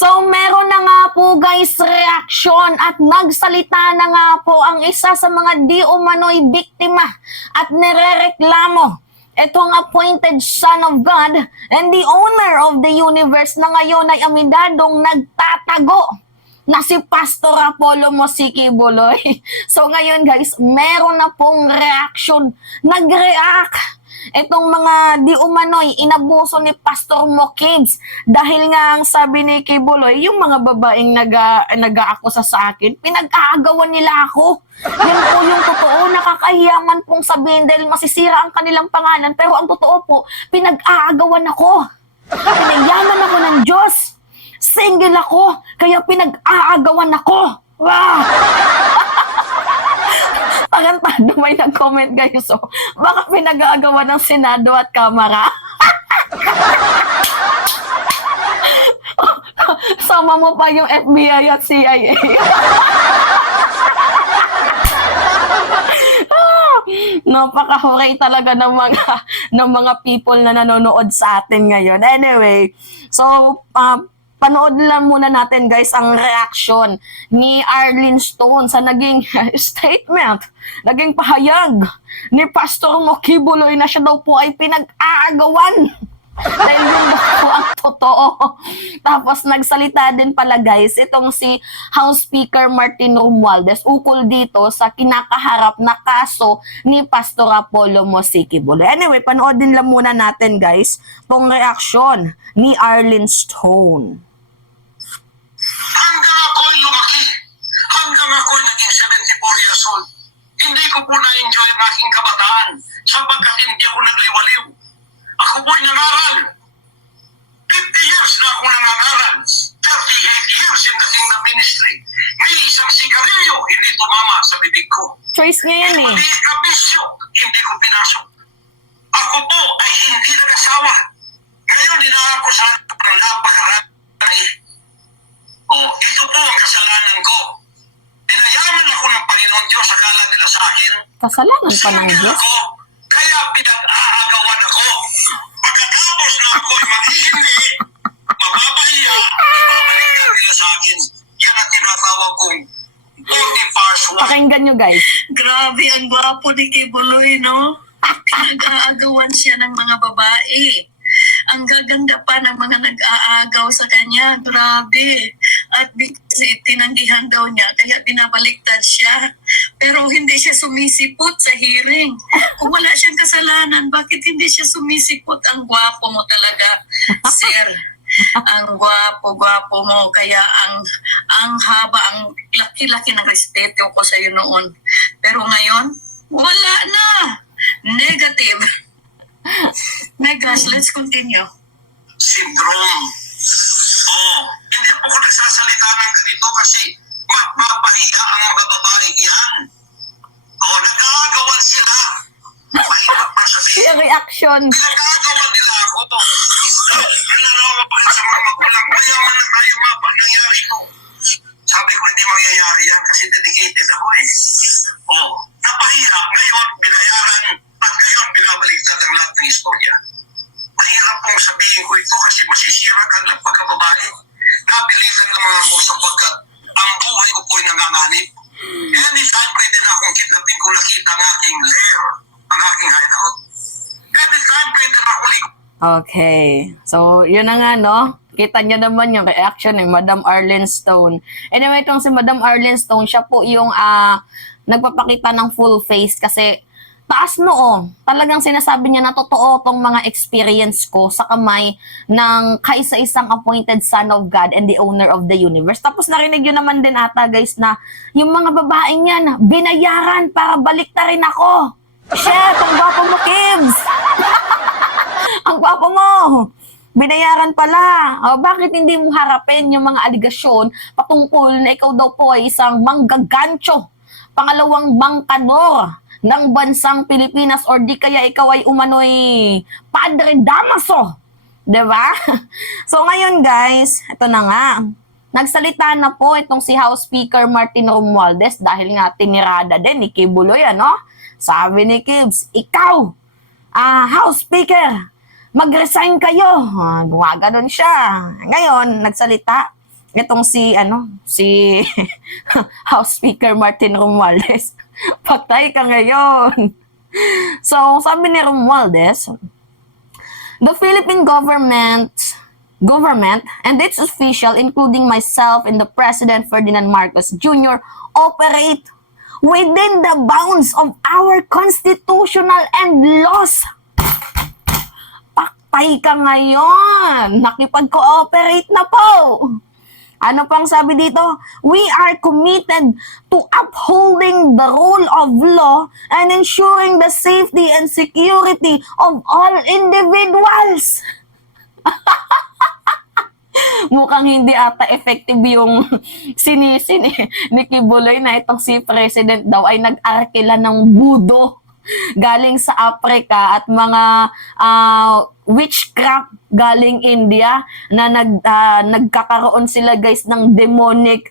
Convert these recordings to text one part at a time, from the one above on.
So meron na nga po guys reaksyon at nagsalita na nga po ang isa sa mga di umano'y biktima at nirereklamo. Itong appointed son of God and the owner of the universe na ngayon ay aminadong nagtatago na si Pastor Apollo Mosiki Buloy. So ngayon guys, meron na pong reaction, nag-react itong mga di umano'y inabuso ni Pastor Mo Kids dahil nga ang sabi ni Kibuloy, yung mga babaeng nag-aakusa sa akin, pinag-aagawan nila ako. Yun po yung totoo, nakakahiyaman pong sabihin dahil masisira ang kanilang pangalan, pero ang totoo po, pinag-aagawan ako. Pinagyaman ako ng Diyos. Single ako, kaya pinag-aagawan ako. Wow! Tarantado may nag-comment guys, so baka pinag-aagawan ng Senado at Kamara. Sama mo pa yung FBI at CIA. Napakahuray talaga ng mga people na nanonood sa atin ngayon. Anyway, so panood lang muna natin guys ang reaction ni Arlene Stone sa naging statement, naging pahayag ni Pastor Moki Buloy na siya daw po ay pinag-aagawan. Dahil yun daw po ang totoo. Tapos nagsalita din pala guys itong si House Speaker Martin Romualdez ukol dito sa kinakaharap na kaso ni Pastor Apollo Mosiki Buloy. Anyway, panoodin lang muna natin guys tong reaction ni Arlene Stone. Hanggang ako'y lumaki, hanggang ako'y naging 74 years old, hindi ko po na-enjoy ang aking kabataan sapagkat hindi ako nagliwaliw. Ako po'y nangaral. 50 years na ako nangangaral. 38 years in the kingdom ministry. Ni isang sigarilyo hindi tumama sa bibig ko. Choice niya yan eh. Maliit na bisyo, hindi ko pinasok. Ako po ay hindi nag-asawa. Ngayon, inaakusa ng napakarami. Ito po ang kasalanan ko. Pinayaman ako ng Panginoon Diyos, akala nila sa akin. Kasalanan pa ng Diyos? Ako, kaya pinag-aagawan ako. Pagkatapos na ako'y maghihindi, mapapahiya, ibabalikan nila sa akin. Yan ang tinatawag kong body parts one. Pakinggan nyo guys. Grabe, ang gwapo ni Kibuloy, no? Pinag-aagawan siya ng mga babae. Ang gaganda pa ng mga nag-aagaw sa kanya. Grabe. At tinanggihan daw niya, kaya binabaliktad siya. Pero hindi siya sumisipot sa hearing. Kung wala siyang kasalanan, bakit hindi siya sumisipot? Ang gwapo mo talaga, sir. Ang gwapo mo. Kaya ang haba, ang laki-laki ng respeto ko sa iyo noon. Pero ngayon, wala na. Negative. Megas, let's continue. Syndrome. Hindi po ko nagsasalita ng ganito kasi mapapahiya ang mga babae yan. Nag-aagawan sila. Mahirap pa sabihin. Yung reaction. Pinag-aagawan nila ako. Nalalawa pa rin sa mga magulang. Mayaman na tayo pag nangyari ko. Sabi ko hindi mangyayari yan kasi dedicated ako eh. Napahiya. Ngayon, binayaran. At ngayon, binabaliktad ang lahat ng istorya. Mahirap pong sabihin ko ito kasi masisira ka ng pagkababae. Napilitan naman ako sapagkat ang buhay ko po'y nanganganib. Anytime pwede na akong kidnapin kung nakita ang aking lair, ang aking hideout. Anytime pwede na ako ligo. Okay. So, yun na nga, no? Kita niyo naman yung reaction ni Madam Arlene Stone. Anyway, itong si Madam Arlene Stone, siya po yung nagpapakita ng full face kasi taas noo. Talagang sinasabi niya na totoo tong mga experience ko sa kamay ng kaisa-isang appointed son of God and the owner of the universe. Tapos narinig yun naman din ata guys na yung mga babaeng yan, binayaran para baliktarin ako. Shit, ang gwapo mo, Kibs! Ang gwapo mo! Binayaran pala. Bakit hindi mo harapin yung mga aligasyon patungkol na ikaw daw po ay isang manggagancho, pangalawang bangkanor ng bansang Pilipinas or di kaya ikaw ay umano'y Padre Damaso. Diba? So ngayon guys, ito na nga. Nagsalita na po itong si House Speaker Martin Romualdez dahil nga tinirada din ni Kibuloy, ano? Sabi ni Kibs, ikaw, House Speaker, mag-resign kayo. Gumaganon siya. Ngayon, nagsalita itong si House Speaker Martin Romualdez. Patay ka ngayon. So, sabi ni Romualdez, the Philippine government and its official, including myself and the President Ferdinand Marcos Jr., operate within the bounds of our constitutional and laws. Paktay ka ngayon. Nakipag-cooperate na po. Ano pang sabi dito? We are committed to upholding the rule of law and ensuring the safety and security of all individuals. Mukhang hindi ata effective yung sinisin ni Kibuloy na itong si President daw ay nag-arkila ng budo galing sa Africa at mga witchcraft galing India na nagkakaroon sila guys ng demonic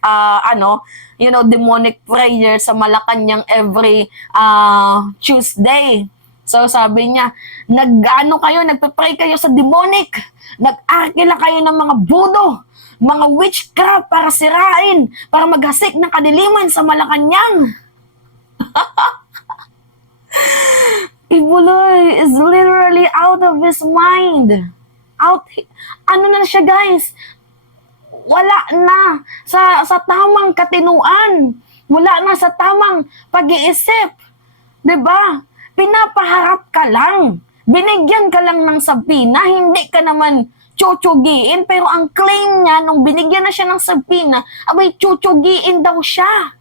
demonic prayer sa Malacanang every Tuesday. So sabi niya, nagpe-pray kayo sa demonic, nag-arkila kayo ng mga budo, mga witchcraft para sirain, para maghasik ng kadiliman sa Malacanang. Kibuloy is literally out of his mind. Ano na siya guys? Wala na sa tamang katinuan. Wala na sa tamang pag-iisip. 'Di ba? Pinapaharap ka lang. Binigyan ka lang ng sabina, hindi ka naman tsutugiin. Pero ang claim niya, nung binigyan na siya ng sabina, abay tsutugiin daw siya.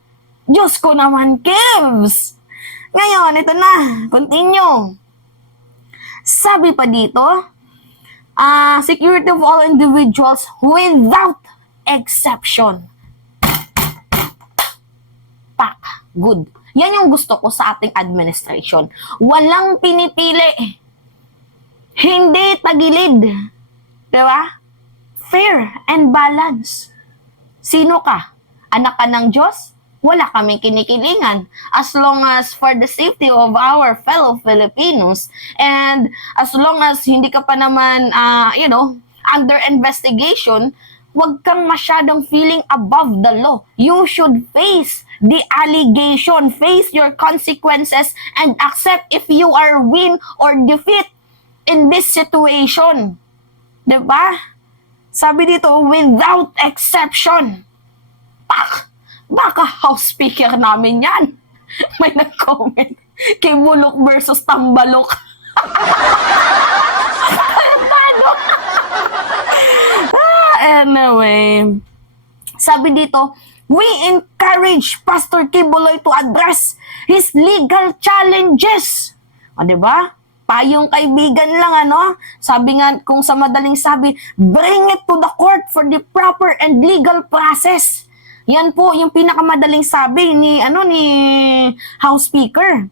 Diyos ko naman, Kevs! Ngayon, ito na. Continue. Sabi pa dito, security of all individuals without exception. Pak. Good. Yan yung gusto ko sa ating administration. Walang pinipili. Hindi tagilid. Diba? Fair and balance. Sino ka? Anak ka ng Diyos? Wala kaming kinikilingan. As long as for the safety of our fellow Filipinos and as long as hindi ka pa naman, under investigation, wag kang masyadong feeling above the law. You should face the allegation, face your consequences, and accept if you are win or defeat in this situation. Diba? Sabi dito, without exception. Pak! Baka House Speaker namin yan. May nag-comment. Kibulok versus Tambalok. Anyway, sabi dito, we encourage Pastor Kibuloy to address his legal challenges. O, diba? Payong kaibigan lang, Sabi nga, kung sa madaling sabi, bring it to the court for the proper and legal process. Yan po yung pinakamadaling sabi ni House Speaker.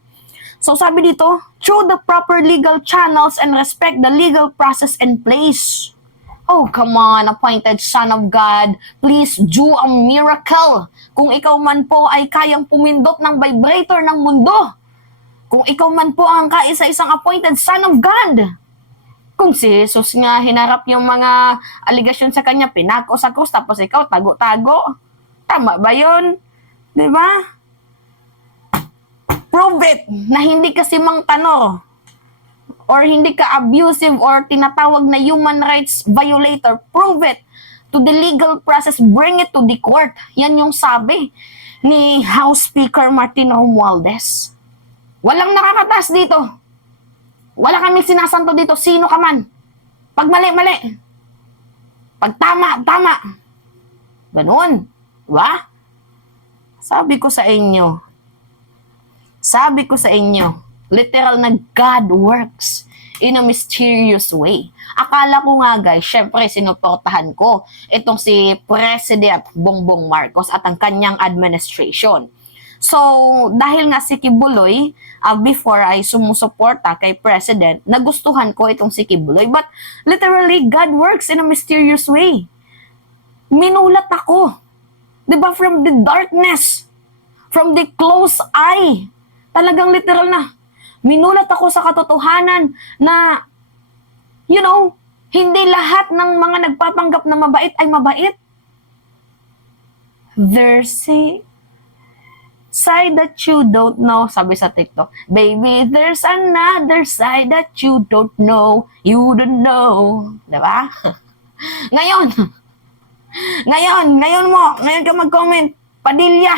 So sabi dito, through the proper legal channels and respect the legal process in place. Oh, come on, appointed son of God, please do a miracle. Kung ikaw man po ay kayang pumindot ng vibrator ng mundo. Kung ikaw man po ang kaisa-isang appointed son of God. Kung si Jesus nga hinarap yung mga aligasyon sa kanya, pinakos-akos, tapos ikaw tago-tago. Tama ba yun? Diba? Prove it na hindi ka si Mang Tanor or hindi ka abusive or tinatawag na human rights violator. Prove it to the legal process. Bring it to the court. Yan yung sabi ni House Speaker Martin Romualdez. Walang nakakatas dito. Wala kaming sinasanto dito. Sino ka man. Pag mali, mali. Pag tama, tama. Ganun. Diba? Sabi ko sa inyo, literal na God works in a mysterious way. Akala ko nga guys, syempre sinuportahan ko itong si President Bongbong Marcos at ang kanyang administration. So, dahil nga si Kibuloy, before ay sumusuporta kay President, nagustuhan ko itong si Kibuloy. But literally, God works in a mysterious way. Minulat ako. Diba, from the darkness, from the close eye, talagang literal na, minulat ako sa katotohanan na, hindi lahat ng mga nagpapanggap na mabait ay mabait. there's a side that you don't know. Sabi sa TikTok, baby, there's another side that you don't know. You don't know. Diba? Ngayon ka mag-comment. Padilla.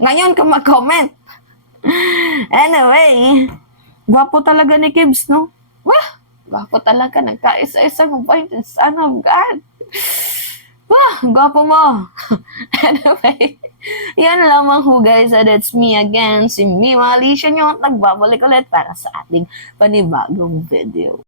Ngayon ka mag-comment. Anyway, gwapo talaga ni Kibs, no? Wah, gwapo talaga. Nagkaisa-isa ng point. Son of God. Wah, gwapo mo. Anyway, yan lamang ho guys. That's me again. Si Mima Alicia nyo. Nagbabalik ulit para sa ating panibagong video.